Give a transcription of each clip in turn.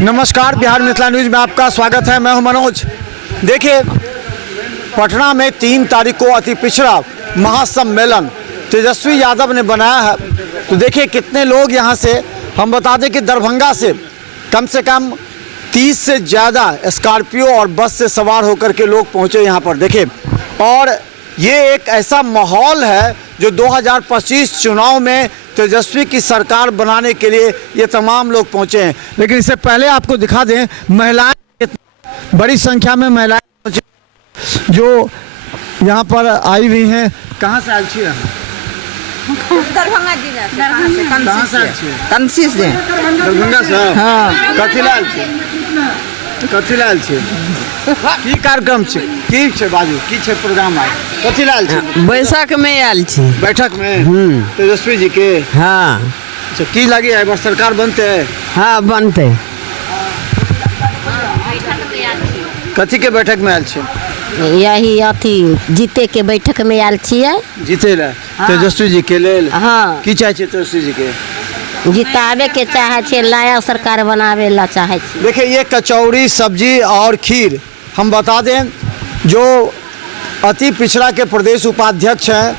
नमस्कार, बिहार मिथिला न्यूज़ में आपका स्वागत है। मैं हूं मनोज। देखिए, पटना में 3 तारीख को अति पिछड़ा महासम्मेलन तेजस्वी यादव ने बनाया है। तो देखिए कितने लोग यहां से, हम बता दें कि दरभंगा से कम 30 से ज़्यादा स्कॉर्पियो और बस से सवार होकर के लोग पहुंचे यहां पर। देखिए, और ये एक ऐसा माहौल है जो 2025 चुनाव में तेजस्वी की सरकार बनाने के लिए ये तमाम लोग पहुंचे हैं। लेकिन इससे पहले आपको दिखा दें, महिलाएं, बड़ी संख्या में महिलाएं पहुंची जो यहाँ पर आई हुई हैं। कहाँ से आई थी? दरभंगा जिला से। कहाँ से आई थी? कंसी से। दरभंगा से। हाँ। कथी लाल छे? कथी लाल छे? की कार्यक्रम छे? की छे बाजू? की छे प्रोग्राम आए? कथी लाल छे? बैसाख में आयल छी। बैठक में तेजस्वी जी के। हाँ। अच्छा, की लगी है सरकार बनते है? हाँ, बनते। कथी के बैठक में आयल छे? यही अथी जीते के बैठक में आयल छियै। जीते ला तेजस्वी जी के लेल। हाँ। की चाहे तेजस्वी जी के? जितावे के चाहे छे, नया सरकार बनावे ला चाहे छी। देखिए, ये कचौड़ी, सब्जी और खीर, हम बता दें, जो अति पिछड़ा के प्रदेश उपाध्यक्ष हैं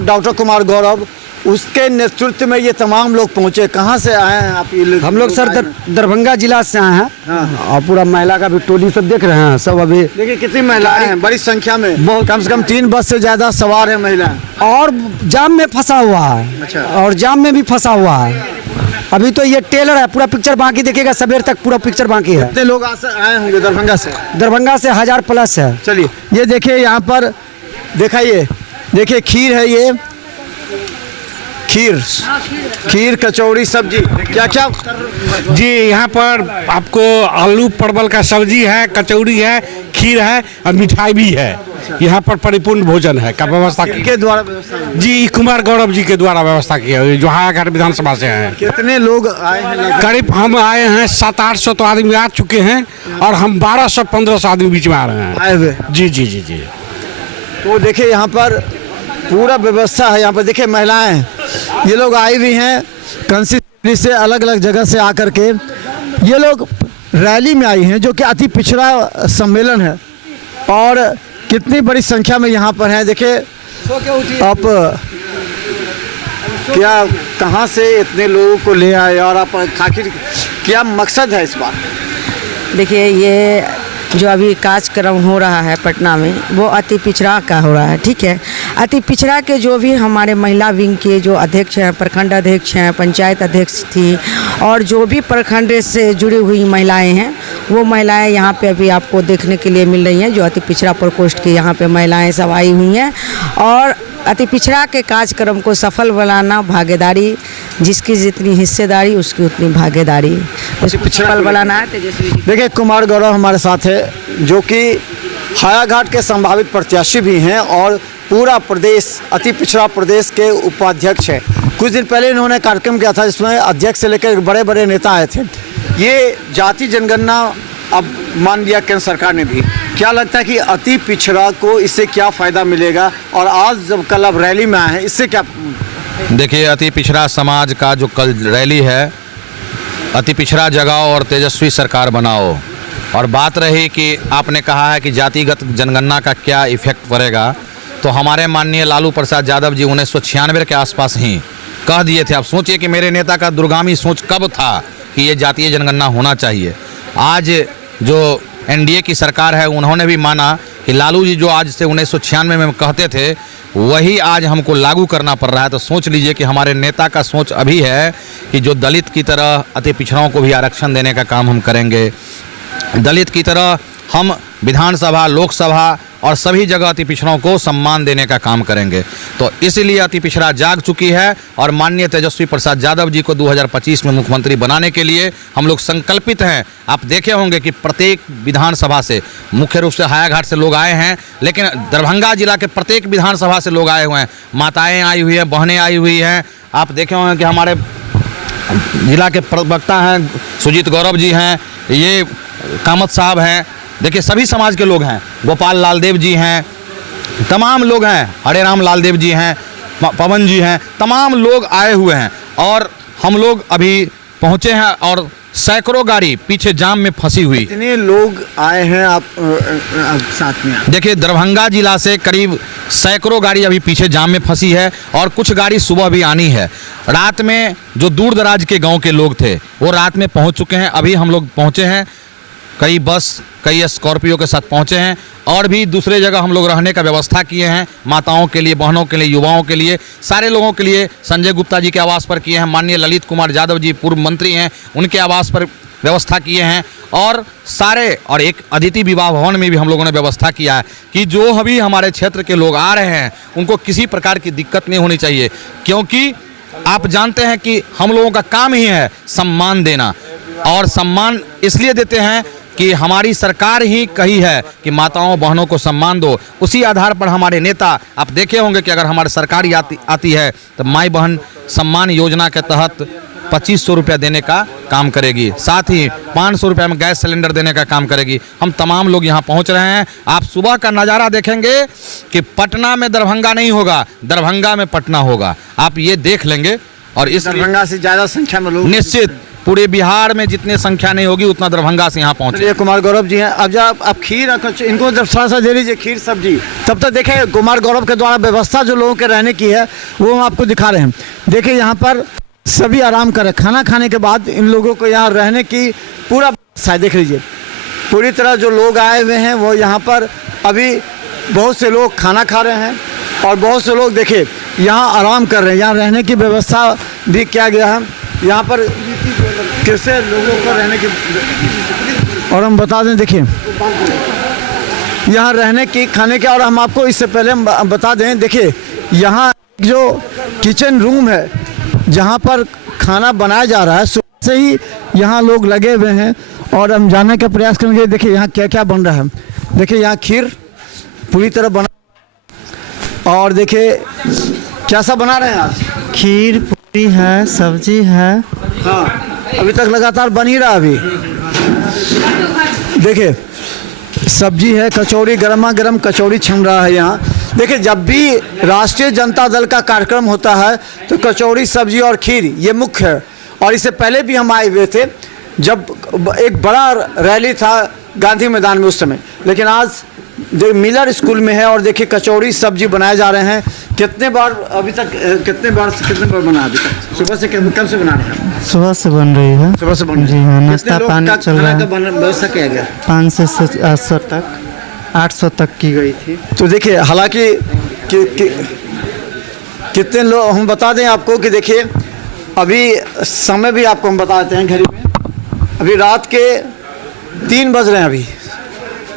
डॉक्टर कुमार गौरव, उसके नेतृत्व में ये तमाम लोग पहुंचे। कहाँ से आए हैं आप? हम लोग सर दरभंगा जिला से आए हैं। हाँ। और पूरा महिला का भी टोली सब देख रहे हैं सब। अभी देखिए कितनी महिलाएं हैं, बड़ी संख्या में, कम से कम 3 बस से ज़्यादा सवार है महिला। और जाम में फंसा हुआ है। अच्छा। और जाम में भी फंसा हुआ है। अभी तो ये टेलर है, पूरा पिक्चर बाकी देखेगा, सवेर तक पूरा पिक्चर बाकी है। कितने लोग आए होंगे दरभंगा से? दरभंगा से 1000 प्लस है। चलिए, ये देखिए यहाँ पर दिखाइए। देखिए खीर है, ये खीर कचौड़ी सब्जी, क्या क्या जी। यहाँ पर आपको आलू परवल का सब्जी है, कचौड़ी है, खीर है और मिठाई भी है। यहाँ पर परिपूर्ण भोजन है का व्यवस्था के द्वारा व्यवस्था जी, कुमार गौरव जी के द्वारा व्यवस्था की है, जो हायाघाट विधानसभा से हैं। कितने लोग आए हैं? करीब हम आए हैं 700-800 तो आदमी आ चुके हैं और हम 1200-1500 आदमी बीच में आ रहे हैं आए हुए। जी जी जी जी। तो देखिए यहाँ पर पूरा व्यवस्था है। यहाँ पर देखिए महिलाएं, ये लोग आई हुई हैं कंसी से, अलग अलग जगह से आकर के ये लोग रैली में आई हैं, जो कि अति पिछड़ा सम्मेलन है। और कितनी बड़ी संख्या में यहाँ पर हैं। देखिए आप क्या, कहाँ से इतने लोगों को ले आए और आप आखिर क्या मकसद है इस बार? देखिए, ये जो अभी कार्यक्रम हो रहा है पटना में, वो अति पिछड़ा का हो रहा है। ठीक है, अति पिछड़ा के जो भी हमारे महिला विंग के जो अध्यक्ष हैं, प्रखंड अध्यक्ष हैं, पंचायत अध्यक्ष थी, और जो भी प्रखंड से जुड़ी हुई महिलाएं हैं, वो महिलाएं यहाँ पे अभी आपको देखने के लिए मिल रही हैं। जो अति पिछड़ा प्रकोष्ठ की यहाँ पे महिलाएं सब आई हुई हैं। और अति पिछड़ा के कार्यक्रम को सफल बनाना, भागीदारी, जिसकी जितनी हिस्सेदारी उसकी उतनी भागीदारी, उसको सफल बनाना है तेजस्वी जी। देखिए, कुमार गौरव हमारे साथ है, जो कि हायाघाट के संभावित प्रत्याशी भी हैं और पूरा प्रदेश, अति पिछड़ा प्रदेश के उपाध्यक्ष हैं। कुछ दिन पहले इन्होंने कार्यक्रम किया था जिसमें अध्यक्ष से लेकर बड़े बड़े नेता आए थे। ये जाति जनगणना अब मान लिया केंद्र सरकार ने भी। क्या लगता है कि अति पिछड़ा को इससे क्या फ़ायदा मिलेगा? और आज जब कल अब रैली में आए हैं, इससे क्या? देखिए, अति पिछड़ा समाज का जो कल रैली है, अति पिछड़ा जगाओ और तेजस्वी सरकार बनाओ। और बात रही कि आपने कहा है कि जातिगत जनगणना का क्या इफेक्ट पड़ेगा, तो हमारे माननीय लालू प्रसाद यादव जी 1996 के आसपास ही कह दिए थे। आप सोचिए कि मेरे नेता का दूरगामी सोच कब था कि ये जातीय जनगणना होना चाहिए। आज जो एनडीए की सरकार है, उन्होंने भी माना कि लालू जी जो आज से 1996 में कहते थे, वही आज हमको लागू करना पड़ रहा है। तो सोच लीजिए कि हमारे नेता का सोच अभी है कि जो दलित की तरह अति पिछड़ों को भी आरक्षण देने का काम हम करेंगे। दलित की तरह हम विधानसभा, लोकसभा और सभी जगह अति पिछड़ों को सम्मान देने का काम करेंगे। तो इसलिए अति पिछड़ा जाग चुकी है और माननीय तेजस्वी प्रसाद यादव जी को 2025 में मुख्यमंत्री बनाने के लिए हम लोग संकल्पित हैं। आप देखे होंगे कि प्रत्येक विधानसभा से, मुख्य रूप से हायाघाट से लोग आए हैं, लेकिन दरभंगा जिला के प्रत्येक विधानसभा से लोग आए हुए हैं। माताएँ आई हुई हैं, बहनें आई हुई हैं। आप देखे होंगे कि हमारे जिला के प्रवक्ता हैं सुजीत गौरव जी हैं, ये कामत साहब हैं। देखिए, सभी समाज के लोग हैं। गोपाल लाल देव जी हैं, तमाम लोग हैं, हरे राम लाल देव जी हैं, पवन जी हैं, तमाम लोग आए हुए हैं। और हम लोग अभी पहुँचे हैं और सैकड़ों गाड़ी पीछे जाम में फंसी हुई। कितने लोग आए हैं आप साथ में? देखिए, दरभंगा जिला से करीब सैकड़ों गाड़ी अभी पीछे जाम में फंसी है और कुछ गाड़ी सुबह भी आनी है। रात में जो दूर दराज के गांव के लोग थे वो रात में पहुंच चुके हैं। अभी हम लोग पहुंचे हैं, कई बस कई स्कॉर्पियो के साथ पहुंचे हैं और भी दूसरे जगह हम लोग रहने का व्यवस्था किए हैं, माताओं के लिए, बहनों के लिए, युवाओं के लिए, सारे लोगों के लिए। संजय गुप्ता जी के आवास पर किए हैं, माननीय ललित कुमार यादव जी पूर्व मंत्री हैं, उनके आवास पर व्यवस्था किए हैं और सारे, और एक अतिथि विवाह भवन में भी हम लोगों ने व्यवस्था किया है कि जो अभी हमारे क्षेत्र के लोग आ रहे हैं उनको किसी प्रकार की दिक्कत नहीं होनी चाहिए, क्योंकि आप जानते हैं कि हम लोगों का काम ही है सम्मान देना, और सम्मान इसलिए देते हैं कि हमारी सरकार ही कही है कि माताओं बहनों को सम्मान दो। उसी आधार पर हमारे नेता, आप देखे होंगे कि अगर हमारी सरकार आती है तो माई बहन सम्मान योजना के तहत 2500 रुपया देने का काम करेगी, साथ ही 500 रुपये में गैस सिलेंडर देने का काम करेगी। हम तमाम लोग यहाँ पहुँच रहे हैं। आप सुबह का नज़ारा देखेंगे कि पटना में दरभंगा नहीं होगा, दरभंगा में पटना होगा, आप ये देख लेंगे। और इस दरभंगा से ज़्यादा संख्या में लोग, निश्चित पूरे बिहार में जितने संख्या नहीं होगी उतना दरभंगा से यहाँ पहुँचे। ये कुमार गौरव जी हैं। अब जब आप खीर इनको थोड़ा सा दे लीजिए, खीर सब्जी। तब तक देखें कुमार गौरव के द्वारा व्यवस्था जो लोगों के रहने की है वो हम आपको दिखा रहे हैं। देखिए यहाँ पर सभी आराम कर रहे, खाना खाने के बाद इन लोगों को यहाँ रहने की पूरा व्यवस्था है। देख लीजिए पूरी तरह जो लोग आए हुए हैं वो यहाँ पर अभी बहुत से लोग खाना खा रहे हैं और बहुत से लोग देखिए यहाँ आराम कर रहे हैं। यहाँ रहने की व्यवस्था भी किया गया है यहाँ पर कैसे लोगों को रहने की। और हम बता दें, देखिए यहाँ रहने की, खाने के, और हम आपको इससे पहले हम बता दें, देखिए यहाँ जो किचन रूम है जहाँ पर खाना बनाया जा रहा है, सुबह से ही यहाँ लोग लगे हुए हैं और हम जानने का प्रयास करेंगे। देखिए यहाँ क्या क्या बन रहा है। देखिए यहाँ खीर पूरी तरह बना, और देखिए क्या सा बना रहे हैं आज। खीर पूरी है, सब्जी है। हाँ, अभी तक लगातार बन ही रहा। अभी देखिए सब्जी है, कचौड़ी, गर्मा गर्म कचौड़ी छन रहा है यहाँ। देखिए जब भी राष्ट्रीय जनता दल का कार्यक्रम होता है तो कचौड़ी, सब्जी और खीर ये मुख्य है। और इससे पहले भी हम आए हुए थे जब एक बड़ा रैली था गांधी मैदान में उस समय, लेकिन आज जो मिलर स्कूल में है और देखिए कचौड़ी सब्जी बनाए जा रहे हैं। कितने बार अभी तक, कितने बार बना अभी तक? सुबह से कब से बना रहे हैं? सुबह से बन रही है। सुबह से बन जी हाँ, नाश्ता पानी चल रहा है। व्यवस्था किया गया 500 से 800 तक, 800 तक की गई थी। तो देखिए हालांकि कितने लोग, हम बता दें आपको कि देखिए अभी समय भी आपको हम बता देते हैं घड़ी में। अभी रात के 3 बज रहे हैं अभी,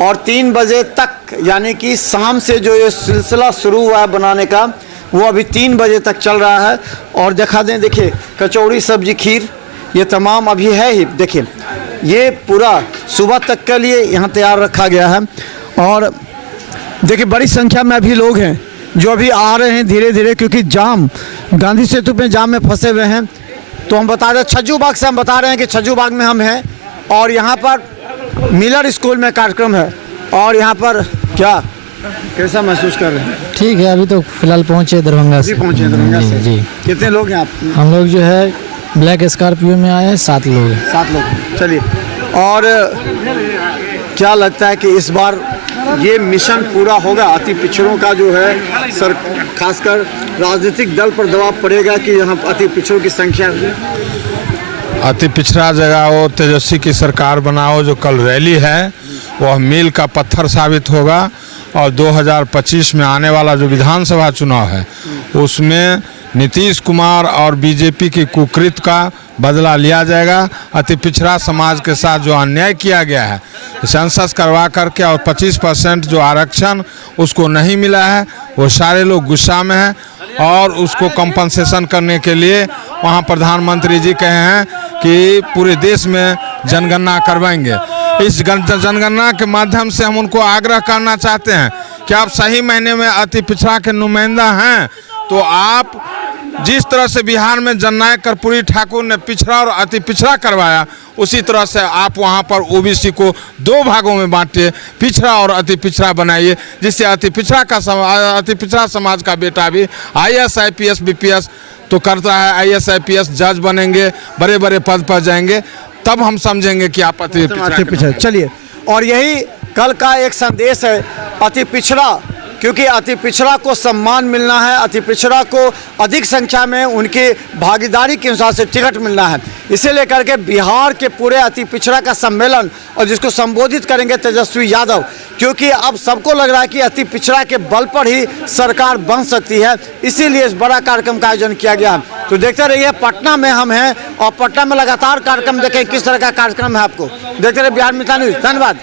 और 3 बजे तक यानी कि शाम से जो ये सिलसिला शुरू हुआ है बनाने का वो अभी 3 बजे तक चल रहा है। और दिखा दें, देखिए कचौड़ी, सब्जी, खीर ये तमाम अभी है ही। देखिए ये पूरा सुबह तक के लिए यहाँ तैयार रखा गया है। और देखिए बड़ी संख्या में अभी लोग हैं जो अभी आ रहे हैं धीरे धीरे, क्योंकि जाम, गांधी सेतु पे जाम में फंसे हुए हैं। तो हम बता रहे, छज्जू बाग से हम बता रहे हैं कि छज्जू बाग में हम हैं और यहाँ पर मिलर स्कूल में कार्यक्रम है। और यहाँ पर क्या कैसा महसूस कर रहे हैं? ठीक है, अभी तो फिलहाल पहुँचे दरभंगा से। पहुँचे दरभंगा से? जी। कितने लोग हैं आप? हम लोग जो है ब्लैक स्कॉर्पियो में आए हैं, 7 लोग हैं। 7 लोग। चलिए, और क्या लगता है कि इस बार ये मिशन पूरा होगा? अति पिछड़ों का जो है सर, खासकर राजनीतिक दल पर दबाव पड़ेगा कि यहाँ अति पिछड़ों की संख्या, अति पिछड़ा जगाओ, तेजस्वी की सरकार बनाओ, जो कल रैली है वह मील का पत्थर साबित होगा। और 2025 में आने वाला जो विधानसभा चुनाव है उसमें नीतीश कुमार और बीजेपी की कुकृत का बदला लिया जाएगा। अति पिछड़ा समाज के साथ जो अन्याय किया गया है सेंसस करवा करके, और 25% जो आरक्षण उसको नहीं मिला है, वो सारे लोग गुस्सा में हैं। और उसको कंपनसेशन करने के लिए वहाँ प्रधानमंत्री जी कहे हैं कि पूरे देश में जनगणना करवाएंगे। इस जनगणना के माध्यम से हम उनको आग्रह करना चाहते हैं कि आप सही मायने में अति पिछड़ा के नुमाइंदा हैं तो आप जिस तरह से बिहार में जननायक कर्पूरी ठाकुर ने पिछड़ा और अति पिछड़ा करवाया, उसी तरह से आप वहां पर ओबीसी को 2 भागों में बांटिए, पिछड़ा और अति पिछड़ा बनाइए, जिससे अति पिछड़ा समाज का बेटा भी IAS, IPS, BPS तो करता है, IAS, IPS जज बनेंगे, बड़े बड़े पद पर जाएंगे। तब हम समझेंगे कि आप अति पिछड़ा अति के पिछड़ा। चलिए, और यही कल का एक संदेश है, अति पिछड़ा, क्योंकि अति पिछड़ा को सम्मान मिलना है, अति पिछड़ा को अधिक संख्या में उनकी भागीदारी के अनुसार से टिकट मिलना है। इसे लेकर के बिहार के पूरे अति पिछड़ा का सम्मेलन और जिसको संबोधित करेंगे तेजस्वी यादव, क्योंकि अब सबको लग रहा है कि अति पिछड़ा के बल पर ही सरकार बन सकती है, इसीलिए इस बड़ा कार्यक्रम का आयोजन किया गया है। तो देखते रहिए, पटना में हम हैं और पटना में लगातार कार्यक्रम देखें किस तरह का कार्यक्रम है। आपको देखते रहिए बिहार मित्र न्यूज़। धन्यवाद।